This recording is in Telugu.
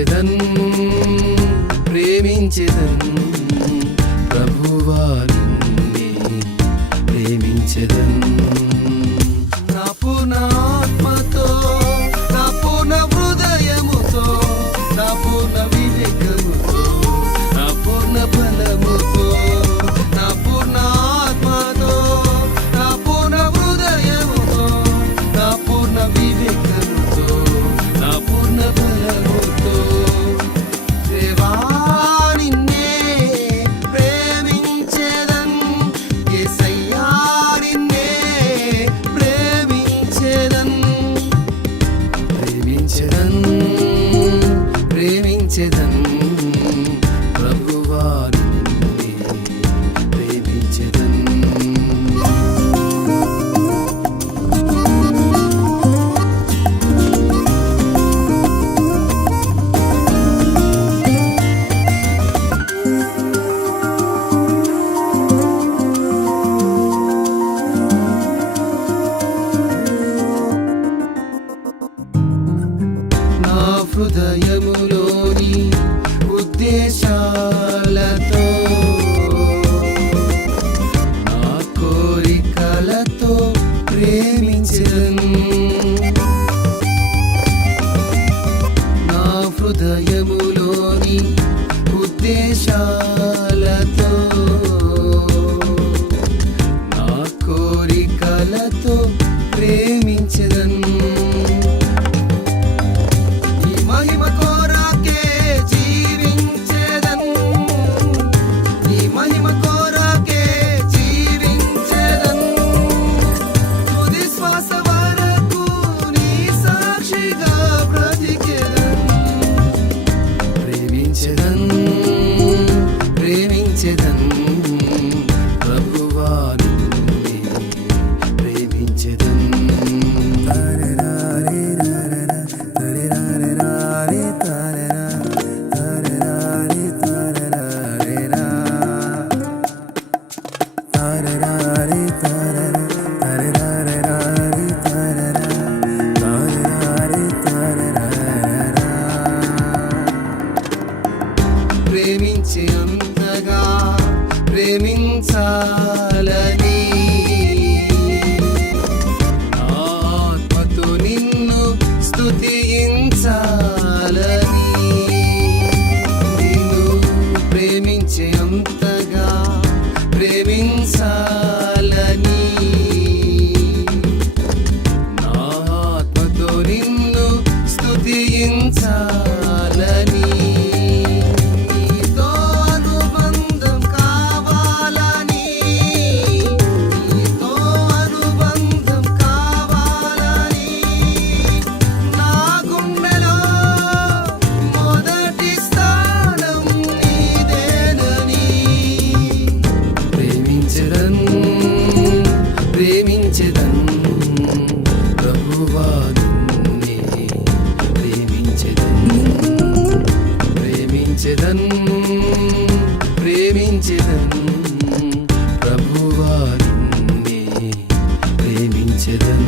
ప్రేమించెదన్ ప్రేమించెదన్ ప్రభువా నిన్నే ప్రేమించెదన్ నా పూర్ణ ఆత్మతో నా పూర్ణ హృదయముతో నా పూర్ణ వివేకముతో నా పూర్ణ బలముతో నా పూర్ణ ఆత్మతో నా పూర్ణ హృదయముతో నా పూర్ణ వివేకముతో నా పూర్ణ బలముతో దేవా నిన్నే ప్రేమించెదన్ యేసయ్యా నిన్నే ప్రేమించెదన్ ప్రేమించెదన్ ప్రేమించెదన్ ప్రభువా నిన్నే ప్రేమించెదన్ నా హృదయములోని ఉద్దేశాలతో నా కోరికలతో ప్రేమించెదన్ నా హృదయములోని ఉద్దేశాలతో నా కోరికలతో ప్రేమించెదన్ నీ మహిమ కోరాకే జీవించెదన్ నీ మహిమ కోరాకే జీవించెదన్ తుది శ్వాస వరకు నీ సాక్షిగా బ్రతికెదన్ ప్రేమించెదన్ ప్రేమించెదన్ ప్రభువా నిన్నే ప్రేమించెదన్ ప్రేమించే అంతగా ప్రేమించాలని నా ఆత్మతో నిన్ను స్తుతించాలని నిన్ను ప్రేమించే అంతగా ప్రేమించాలని నా ఆత్మతో నిన్ను స్తుతించాలని నీతో అనుబంధం కావాలని నీతో అనుబంధం కావాలని నా గుండెలో మొదటి స్థానం నీదేనని ప్రేమించెదన్ ప్రేమించెదన్ ప్రభువా నిన్నే ప్రేమించెదన్ ప్రేమించెదన్ ప్రేమించెదన్ ప్రభువా నిన్నే ప్రేమించెదన్